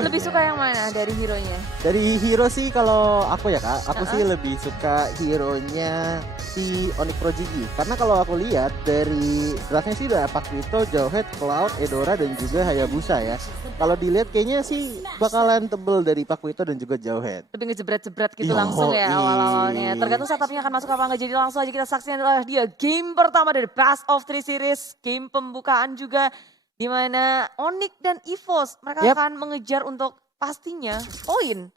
Lebih suka yang mana dari hero-nya? Dari hero sih kalau aku ya Kak, aku sih lebih suka hero-nya si Onyx Prodigy. Karena kalau aku lihat dari draftnya sih udah Paquito, Jawhead, Cloud, Eudora dan juga Hayabusa ya. Kalau dilihat kayaknya sih bakalan tebel dari Paquito dan juga Jawhead. Lebih ngejebret-jebret gitu Yo, langsung ya awal-awalnya. Tergantung setupnya akan masuk apa enggak. Jadi langsung aja kita saksikan adalah dia game pertama dari Best of 3 Series. Game pembukaan juga di mana Onyx dan EVOS mereka akan mengejar untuk pastinya poin.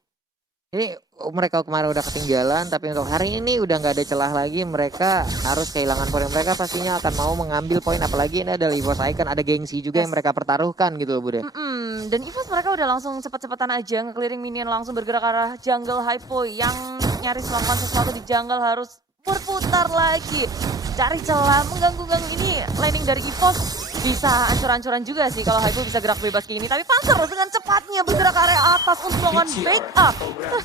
Ini mereka kemarin udah ketinggalan, tapi untuk hari ini udah nggak ada celah lagi. Mereka harus kehilangan poin, mereka pastinya akan mau mengambil poin. Apalagi ini ada EVOS Icon, ada gengsi juga yang mereka pertaruhkan gitu loh Bude. Dan EVOS mereka udah langsung cepet-cepetan aja nge-clearing minion, langsung bergerak ke arah jungle Hypo yang nyaris melakukan sesuatu di jungle harus berputar lagi. Cari celah, mengganggu-ganggu ini laning dari EVOS. Bisa ancur-ancuran juga sih kalau Hypo bisa gerak bebas kayak gini. Tapi Panzer dengan cepatnya bergerak ke area atas untuk melakukan backup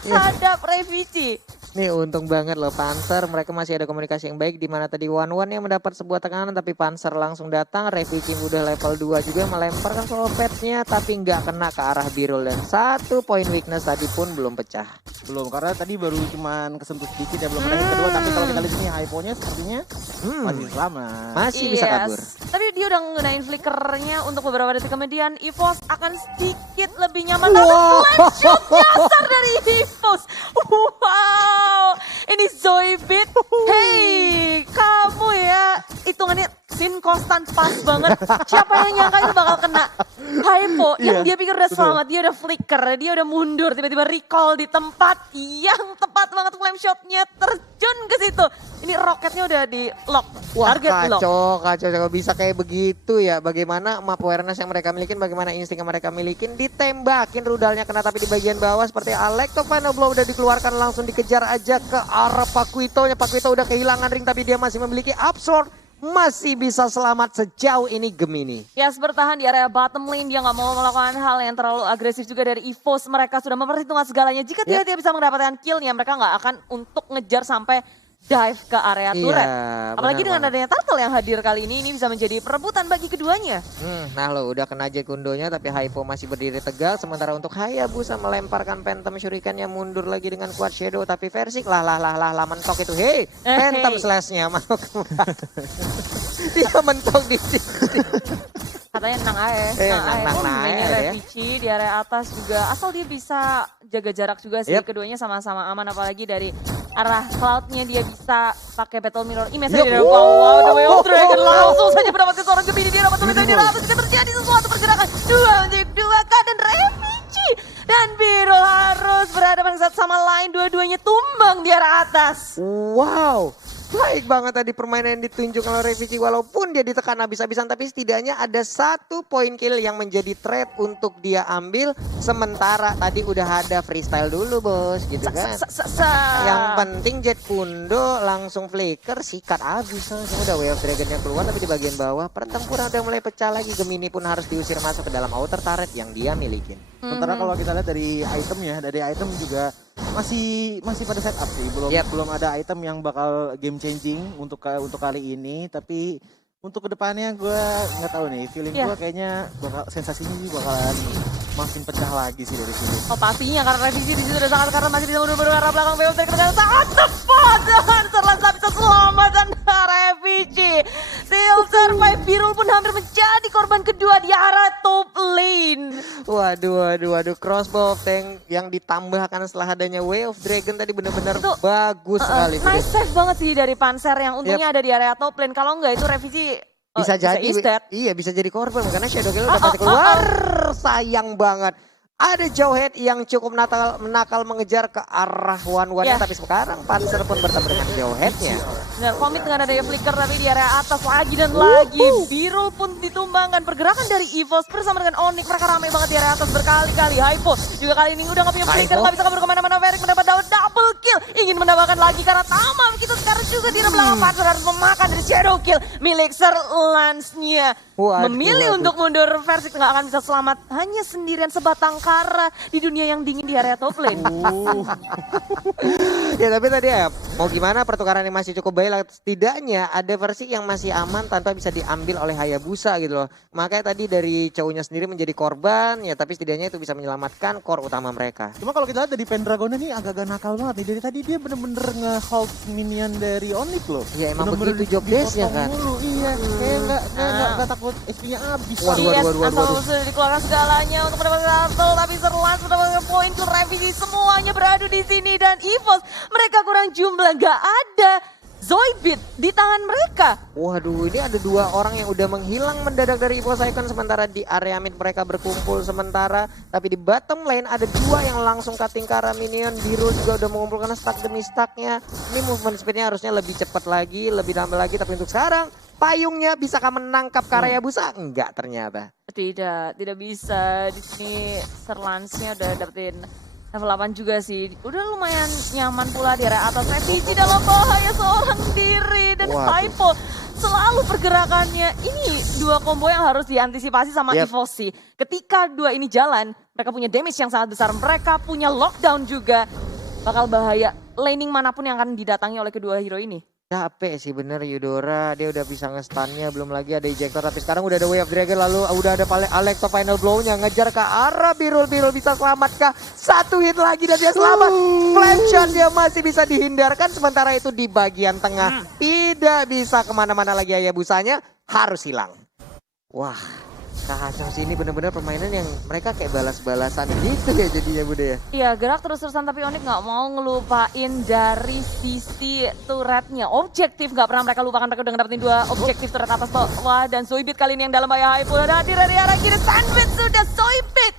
terhadap Revici. Nih untung banget loh Panzer, mereka masih ada komunikasi yang baik. Dimana tadi One yang mendapat sebuah tekanan tapi Panzer langsung datang. Revici udah level 2 juga melemparkan solo petsnya tapi nggak kena ke arah Birul. Dan 1 poin weakness tadi pun belum pecah. Belum, karena tadi baru cuman kesentuh sedikit ya, belum ada yang kedua. Tapi kalau kita lihat ini Hypo-nya sepertinya masih selamat. Masih bisa kabur. Tapi dia udah ngegunain flickernya untuk beberapa detik kemudian. EVOS akan sedikit lebih nyaman. Tapi flash shot nyasar dari EVOS. Wow, ini Zoidberg. Hey, kamu ya hitungannya sin konstan pas banget. Siapa yang nyangka itu bakal kena Hypo yang dia pikir udah selamat, dia udah flicker, dia udah mundur, tiba-tiba recall di tempat yang tepat banget flame shotnya terjun ke situ. Ini roketnya udah di lock, Wah target lock. kacau bisa kayak begitu ya. Bagaimana map awareness yang mereka milikin, bagaimana insting yang mereka milikin. Ditembakin rudalnya kena tapi di bagian bawah seperti Alex. Final blow udah dikeluarkan langsung dikejar aja ke arah Paquito-nya. Paquito udah kehilangan ring tapi dia masih memiliki absorb. Masih bisa selamat sejauh ini Gemini. Yes, bertahan di area bottom lane. Dia nggak mau melakukan hal yang terlalu agresif juga dari EVOS. Mereka sudah memperhitungkan segalanya. Jika dia bisa mendapatkan killnya, mereka nggak akan untuk ngejar sampai dive ke area turret. Apalagi dengan adanya Turtle yang hadir kali ini bisa menjadi perebutan bagi keduanya. Nah lo udah kena Jagundonya tapi Hypo masih berdiri tegak. Sementara untuk Hayabusa melemparkan Phantom Shuriken-nya mundur lagi dengan Quad Shadow. Tapi Versik lah mentok itu. Hey, Phantom Slash-nya mau kemana? Dia mentok di sini. Katanya nang ae. Nang Mainnya ae ya. Revici di area atas juga. Asal dia bisa jaga jarak juga sih. Keduanya sama-sama aman. Apalagi dari arah Cloud-nya dia bisa pakai Battle Mirror Image dari wow, The Way of Dragon langsung saja mendapatkan seorang Gemini. Dia dapat meminta di atas. Jika terjadi sesuatu pergerakan 2-2K dan Revici dan Birul harus berhadapan satu sama lain. Dua-duanya tumbang di arah atas. Wow. Baik banget tadi permainan yang ditunjukkan oleh Revici. Walaupun dia ditekan habis-habisan tapi setidaknya ada 1 poin kill yang menjadi trade untuk dia ambil. Sementara tadi udah ada freestyle dulu bos gitu kan. Yang penting Jet Kundo langsung flicker sikat habis. Udah Way of Dragon-nya keluar tapi di bagian bawah pertempuran udah mulai pecah lagi. Gemini pun harus diusir masuk ke dalam outer turret yang dia milikin. Sementara kalau kita lihat dari itemnya, dari item juga masih pada setup sih, belum ada item yang bakal game changing untuk kali ini. Tapi untuk kedepannya gue nggak tahu nih, feeling gue kayaknya sensasinya sih bakalan makin pecah lagi sih dari sini. Oh pastinya karena Revici di situ udah sangat karena masih bisa mundur arah belakang BOT dengan sangat cepat dan Serlansa bisa selamat dan Revici still survive. Birul pun hampir menjadi korban kedua di arah top lane. Waduh, crossbow tank yang ditambahkan setelah adanya Way of Dragon tadi benar-benar bagus sekali. Nice save banget sih dari Panzer yang untungnya ada di area top lane. Kalau enggak itu Revici bisa jadi, bisa jadi korban karena Shadow Kill udah pasti keluar. Sayang banget. Ada Jawhead yang cukup menakal mengejar ke arah one-one-nya. Tapi sekarang Panzer pun bertemu dengan Jawhead-nya. Benar, komit dengan adanya flicker tapi di area atas lagi dan lagi. Birul pun ditumbangkan. Pergerakan dari EVOS bersama dengan Onyx. Mereka ramai banget di area atas berkali-kali. Hypo juga kali ini udah gak punya flicker. Gak bisa kabur kemana-mana. Ferik mendapat double kill. Ingin mendapatkan lagi karena Tama begitu sekarang juga di belakang Panzer harus memakan dari shadow kill milik Serlans-nya. Memilih untuk mundur. Versik nggak akan bisa selamat. Hanya sendirian sebatang kara di dunia yang dingin di area top lane. Ya tapi tadi ya Mau gimana pertukaran yang masih cukup baik lah. Setidaknya ada versi yang masih aman tanpa bisa diambil oleh Hayabusa gitu loh. Makanya tadi dari cowoknya sendiri menjadi korban ya, tapi setidaknya itu bisa menyelamatkan core utama mereka. Cuma kalau kita lihat dari Pendragon ini agak-agak nakal banget nih. Dari tadi dia bener-bener nge-hold minion dari Onyx loh. Ya emang Bener-bener begitu job desk-nya kan. dipotong mulu. Iya, kayak nggak takut SP-nya habis. Asal sudah dikeluarkan segalanya untuk mendapatkan turtle, tapi Serlans mendapatkan poin ke revisi, semuanya beradu di sini dan EVOS mereka kurang jumlah, nggak ada Zoidberg di tangan mereka. Waduh, ini ada 2 orang yang udah menghilang mendadak dari EVOS Icon, sementara di area mid mereka berkumpul sementara, tapi di bottom lane ada 2 yang langsung cutting ke arah minion. Biru juga udah mengumpulkan stack demi stacknya. Ini movement speednya harusnya lebih cepat lagi, lebih nambah lagi, tapi untuk sekarang payungnya bisakah menangkap Hayabusa? Enggak ternyata. Tidak bisa. Di sini Serlansnya udah dapetin level 8 juga sih. Udah lumayan nyaman pula di area atas. Revisi dalam bahaya seorang diri. Dan Hypo selalu pergerakannya. Ini 2 combo yang harus diantisipasi sama EVOS sih. Ketika 2 ini jalan, mereka punya damage yang sangat besar. Mereka punya lockdown juga. Bakal bahaya laning manapun yang akan didatangi oleh kedua hero ini. Capek sih bener Eudora, dia udah bisa nge-stunnya, belum lagi ada ejector, tapi sekarang udah ada Way of Dragon, lalu udah ada Alekto final blow-nya, ngejar ke arah Birul bisa selamat kah? 1 hit lagi dan dia selamat. Flame shot dia masih bisa dihindarkan, sementara itu di bagian tengah tidak bisa kemana-mana lagi Hayabusanya, harus hilang. Wah, kacau sih, ini bener-bener permainan yang mereka kayak balas-balasan gitu ya jadinya Bude ya. Iya, gerak terus-terusan tapi Onyx nggak mau ngelupain dari sisi turretnya. Objektif nggak pernah mereka lupakan, mereka udah ngedapetin 2 objektif turret atas bawah. Dan Zoidberg kali ini yang dalam bahaya. Hypo udah hadir dari arah kiri, sandwich sudah Zoidberg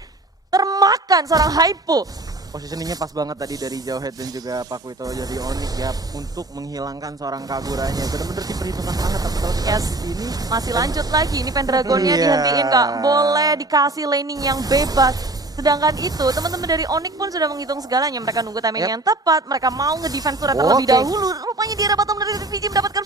termakan seorang Hypo. Positioningnya pas banget tadi dari Jauhead dan juga Pakuito dari Onyx ya untuk menghilangkan seorang Kaguranya. Bener-bener diperhitungkan banget, tapi kalau kita di sini masih lanjut lagi. Ini Pendragonnya dihentiin, nggak boleh dikasih laning yang bebas. Sedangkan itu teman-teman dari Onyx pun sudah menghitung segalanya. Mereka nunggu timing yang tepat, mereka mau ngedefense turret terlebih dahulu. Rupanya di area bottom dari VG mendapatkan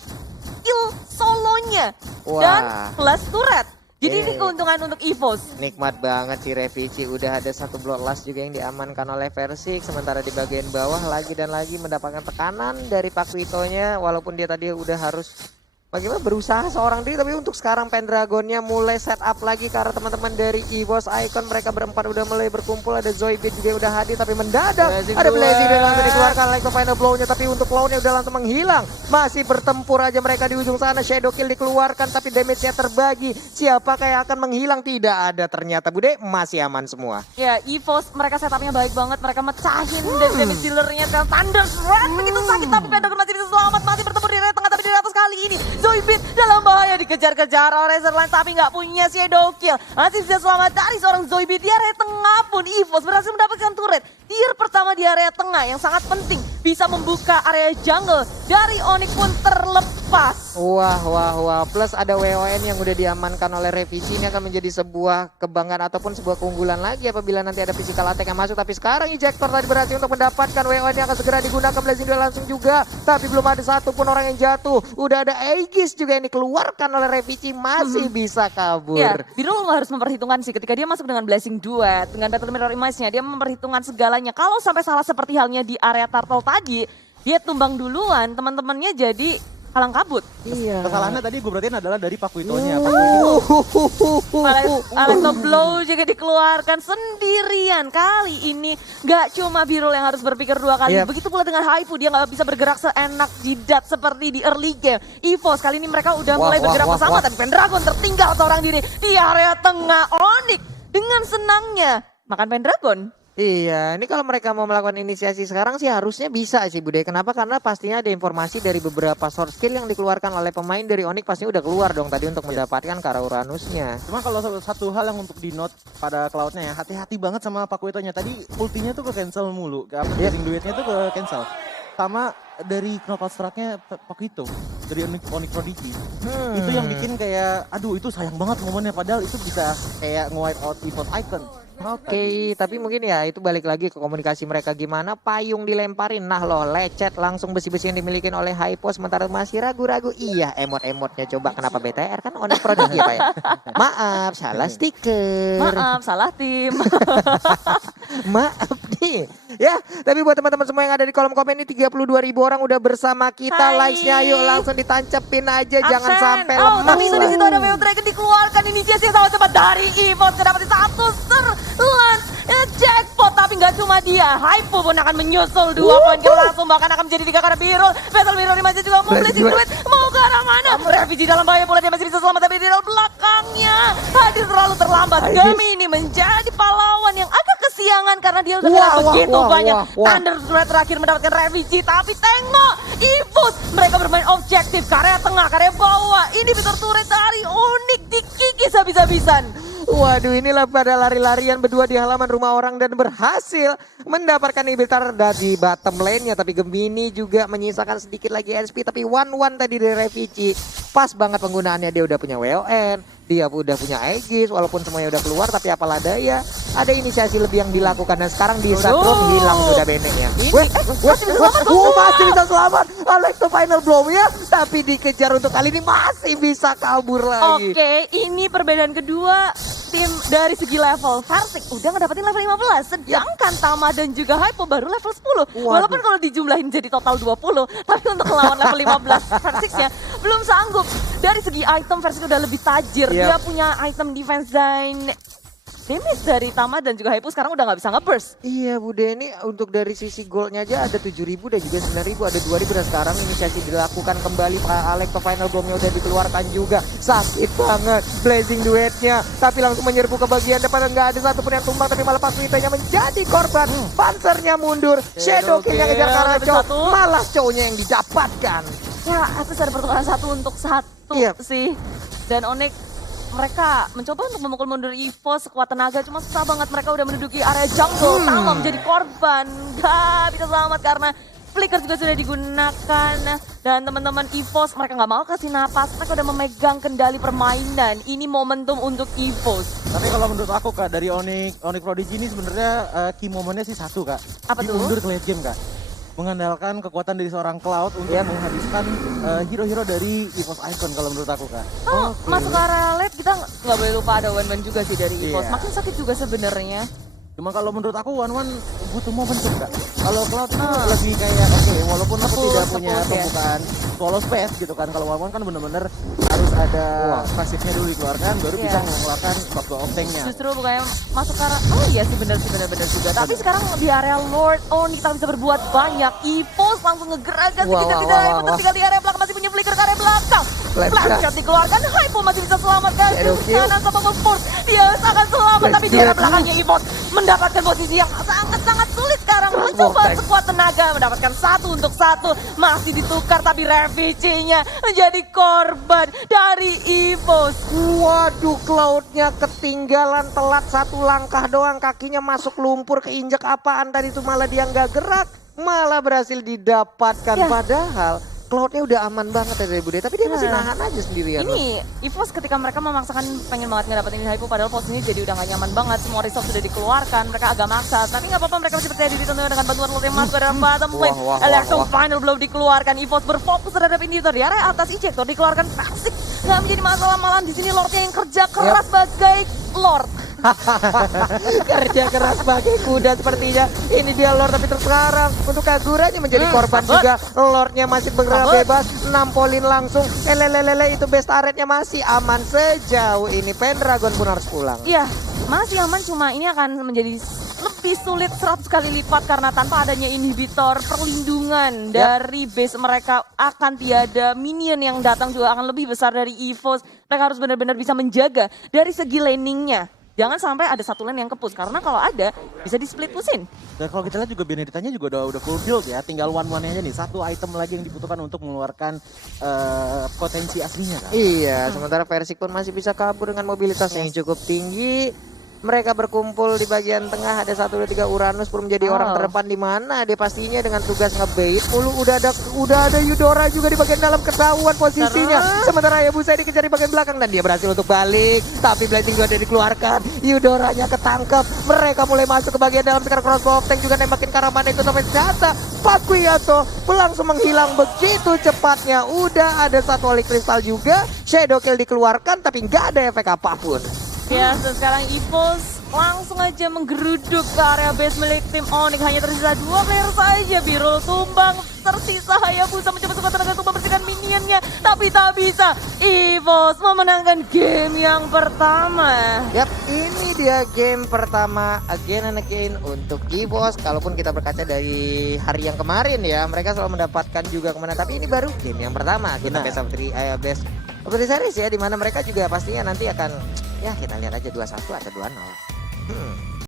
kill solonya dan plus turret. Jadi ini keuntungan untuk EVOS. Nikmat banget si Revici, udah ada 1 bloodlust juga yang diamankan oleh Versik. Sementara di bagian bawah lagi dan lagi mendapatkan tekanan dari Pakuitonya. Walaupun dia tadi udah harus bagaimana berusaha seorang diri, tapi untuk sekarang Pendragonnya mulai set up lagi karena teman-teman dari EVOS Icon. Mereka berempat udah mulai berkumpul, ada Zoidberg juga udah hadir, tapi mendadak ada Blazing dan langsung dikeluarkan like final blow-nya, tapi untuk clown-nya udah langsung menghilang. Masih bertempur aja mereka di ujung sana, Shadow Kill dikeluarkan tapi damage-nya terbagi. Siapakah yang akan menghilang? Tidak ada ternyata Bude, masih aman semua. Ya, EVOS mereka setupnya baik banget, mereka mecahin damage dealer-nya dengan Thunder Shred. Begitu sakit tapi Pendragon masih bisa selamat, masih bertempur di area tengah, tapi di atas kali ini Zoidberg dalam bahaya, dikejar-kejar oleh Serlans tapi nggak punya Shadow Kill. Masih bisa selamat dari seorang Zoidberg. Di area tengah pun EVOS berhasil mendapatkan turret. Tier pertama di area tengah yang sangat penting, bisa membuka area jungle dari Onyx pun terlepas. Wah. Plus ada WON yang udah diamankan oleh Revisi. Ini akan menjadi sebuah kebanggaan ataupun sebuah keunggulan lagi apabila nanti ada physical attack yang masuk. Tapi sekarang ejector tadi berhasil untuk mendapatkan WON yang akan segera digunakan. Blazing Duel langsung juga, tapi belum ada satupun orang yang jatuh. Udah ada Aegis juga yang dikeluarkan oleh Revisi, masih bisa kabur. Ya, Birul harus memperhitungkan sih ketika dia masuk dengan Blazing Duet, dengan Battle Mirror Image-nya, dia memperhitungkan segalanya. Kalau sampai salah seperti halnya di area Turtle tadi, dia tumbang duluan, teman-temannya jadi kalang kabut. Iya. Kesalahannya tadi gue perhatiin adalah dari Pakuitonya. Alekto Blow juga dikeluarkan sendirian. Kali ini gak cuma Birul yang harus berpikir 2 kali. Begitu pula dengan Hypo, dia gak bisa bergerak seenak jidat seperti di early game. EVOS kali ini mereka udah mulai bergerak bersama, tapi Pendragon tertinggal seorang diri di area tengah. Onyx dengan senangnya makan Pendragon. Iya, ini kalau mereka mau melakukan inisiasi sekarang sih harusnya bisa sih Bude. Kenapa? Karena pastinya ada informasi dari beberapa source skill yang dikeluarkan oleh pemain dari Onyx, pastinya udah keluar dong tadi untuk mendapatkan Kara Uranusnya. Cuma kalau satu hal yang untuk di note pada Cloud-nya ya, hati-hati banget sama Pakuitonya. Tadi ultinya tuh ke cancel mulu, Blazing Duetnya tuh ke cancel. Sama dari knockout strike-nya Pakuito, dari Onyx Prodigy. Itu yang bikin kayak, aduh itu sayang banget momennya, padahal itu bisa kayak nge-wipe out EVOS Icon. Oke, tapi mungkin ya itu balik lagi ke komunikasi mereka gimana. Payung dilemparin, nah loh lecet langsung besi-besi yang dimiliki oleh Hypo. Sementara masih ragu-ragu. Iya, emot-emotnya coba kenapa BTR kan Onyx Prodigy ya Pak ya. Maaf, salah stiker. Maaf, salah tim. Maaf nih. Ya, tapi buat teman-teman semua yang ada di kolom komen ini 32.000 orang udah bersama kita. Hai. Likes-nya yuk langsung ditancapin aja, jangan sampai Oh, lemas. tapi itu di situ ada Wave Dragon dikeluarkan, inisiasi yang sangat cepat dari EVOS, kedapatin satu lance jackpot, tapi nggak cuma dia, Hypo pun akan menyusul 2 poin kill langsung, bahkan akan menjadi 3 karena Birol. Battle Birol di masih juga mau blessing duit, mau ke arah mana? Refugee dalam bahaya pula, dia masih bisa selamat, tapi Birol belakangnya hadir terlalu terlambat. Gami ini menjadi pahlawan yang agak kesiangan karena dia udah kena begitu banyak. Thunder Threat terakhir mendapatkan Refugee, tapi tengok EVOS, mereka bermain objektif, karya tengah, karya bawah. Ini Victor Turret dari Unik dikikis habis-habisan. Waduh, inilah pada lari-larian berdua di halaman rumah orang dan berhasil mendapatkan inhibitor dari bottom lane-nya. Tapi Gemini juga menyisakan sedikit lagi SP, tapi 1-1 tadi dari Refugee. Pas banget penggunaannya, dia udah punya WLN, dia udah punya Aegis, walaupun semuanya udah keluar, tapi apalah daya, ada inisiasi lebih yang dilakukan. Dan sekarang di setrum hilang sudah Beneknya. Masih bisa selamat. Alex to final blow ya, tapi dikejar untuk kali ini masih bisa kabur lagi. Oke, ini perbedaan kedua tim dari segi level. Versik udah ngedapetin level 15, sedangkan Tama dan juga Hypo baru level 10. Walaupun kalau dijumlahin jadi total 20, tapi untuk melawan level 15 Versiknya belum sanggup. Dari segi item Versik udah lebih tajir. Dia punya item defense dan damage dari Tama dan juga Hypo sekarang udah nggak bisa nge-burst. Iya Bu Deni, untuk dari sisi goldnya aja ada 7.000 dan juga 9.000, ada 2.000 dan sekarang inisiasi dilakukan kembali. Alex ke final bomnya udah dikeluarkan juga. Sakit banget blazing duetnya, tapi langsung menyerbu ke bagian depan dan nggak ada satupun yang tumbang, tapi malah Paswitanya menjadi korban. Pansernya mundur, Shadow King yang ngejar Karacho, malah cowoknya yang didapatkan. Ya, atas ada pertukaran 1 untuk 1 sih. Dan Onyx mereka mencoba untuk memukul mundur EVOS sekuat tenaga, cuma susah banget. Mereka udah menduduki area jungle, Tama menjadi korban, gak bisa selamat karena flicker juga sudah digunakan. Dan teman-teman EVOS mereka nggak mau kasih napas, mereka udah memegang kendali permainan. Ini momentum untuk EVOS. Tapi kalau menurut aku Kak, dari Onyx Prodigy ini sebenarnya key momennya sih satu Kak. Apa tuh? Mundur ke late game Kak. Mengandalkan kekuatan dari seorang Cloud untuk menghabiskan hero-hero dari EVOS Icon kalau menurut aku Kak. Masuk ke area late kita nggak boleh lupa ada Wan juga sih dari EVOS. Makin sakit juga sebenarnya. Cuma kalau menurut aku Wan butuh momentum Kak. Kalau Cloud tuh lebih kayak walaupun aku tidak punya pembukaan solo space gitu kan. Kalau Wan kan bener-bener harus ada pasifnya dulu dikeluarkan baru bisa mengeluarkan top of tank-nya. Justru bukannya masuk ke arah, oh iya sih benar juga. Tapi sekarang di area Lord, kita bisa berbuat banyak. EVOS langsung ngegeragas dikejar-kejar Hypo, tertinggal di area belakang, masih punya flicker ke area belakang. Flashshot dikeluarkan, Hypo masih bisa selamat guys. Kanan sama Force, dia akan selamat, tapi di area belakangnya EVOS mendapatkan posisi yang sangat-sangat sulit sekarang. Mencoba sekuat tenaga mendapatkan 1 untuk 1, masih ditukar tapi Refugee-nya menjadi korban dari EVOS. Waduh, Cloud-nya ketinggalan, telat 1 langkah doang, kakinya masuk lumpur, keinjak apaan tadi itu, malah dia nggak gerak, malah berhasil didapatkan. Padahal Cloud-nya udah aman banget ya dari Bude, tapi dia masih nahan aja sendirian. Ini EVOS ketika mereka memaksakan pengen banget ngedapetin ini Hypo, padahal posisinya jadi udah gak nyaman banget. Semua resource sudah dikeluarkan, mereka agak maksa. Tapi gak apa-apa, mereka masih percaya diri tentunya dengan bantuan Lord yang masuk pada bottom lane. Langsung final blow dikeluarkan, EVOS berfokus terhadap inhibitor di area atas, ejector dikeluarkan. Versik gak menjadi masalah, malah di sini Lordnya yang kerja keras sebagai Lord. Kerja keras sebagai kuda sepertinya. Ini dia Lord, tapi sekarang untuk Kaguranya menjadi korban juga. Lordnya masih bergerak bebas, nampolin langsung. Lelelele, itu best turretnya masih aman sejauh ini. Pendragon pun harus pulang. Iya, masih aman, cuma ini akan menjadi lebih sulit 100 kali lipat karena tanpa adanya inhibitor, perlindungan dari base mereka akan tiada. Minion yang datang juga akan lebih besar dari EVOS. Mereka harus benar-benar bisa menjaga dari segi laningnya. Jangan sampai ada satu lane yang kepus, karena kalau ada bisa di split pusin. Dan kalau kita lihat juga Benedictanya juga udah full build ya, tinggal one-one aja nih, 1 item lagi yang dibutuhkan untuk mengeluarkan potensi aslinya kan. Iya, sementara Versik pun masih bisa kabur dengan mobilitas yang cukup tinggi. Mereka berkumpul di bagian tengah, ada 1, 2, 3 Uranus pun menjadi orang terdepan di mana dia pastinya dengan tugas ngebait mulu. Udah ada Eudora juga di bagian dalam, ketahuan posisinya. Sementara Hayabusa dikejar di bagian belakang dan dia berhasil untuk balik, tapi Blazing juga dikeluarkan. Eudoranya ketangkep. Mereka mulai masuk ke bagian dalam, sekarang crossbow of tank juga nembakin Karamana itu sampai senjata. Pakuyato langsung menghilang begitu cepatnya. Udah ada 1 Holy Crystal juga, Shadow Kill dikeluarkan tapi nggak ada efek apapun. Ya, sekarang EVOS langsung aja menggeruduk ke area base milik tim Onyx. Hanya tersisa 2 player saja. Birul tumbang, tersisa Hayabusa mencoba sekuat tenaga untuk membersihkan minionnya. Tapi tak bisa. EVOS memenangkan game yang pertama. Yap, ini dia game pertama again and again untuk EVOS. Kalaupun kita berkaca dari hari yang kemarin ya, mereka selalu mendapatkan juga kemenangan. Tapi ini baru game yang pertama kita best of 3 best of 3 series ya, dimana mereka juga pastinya nanti akan, ya kita lihat aja 2-1 atau 2-0.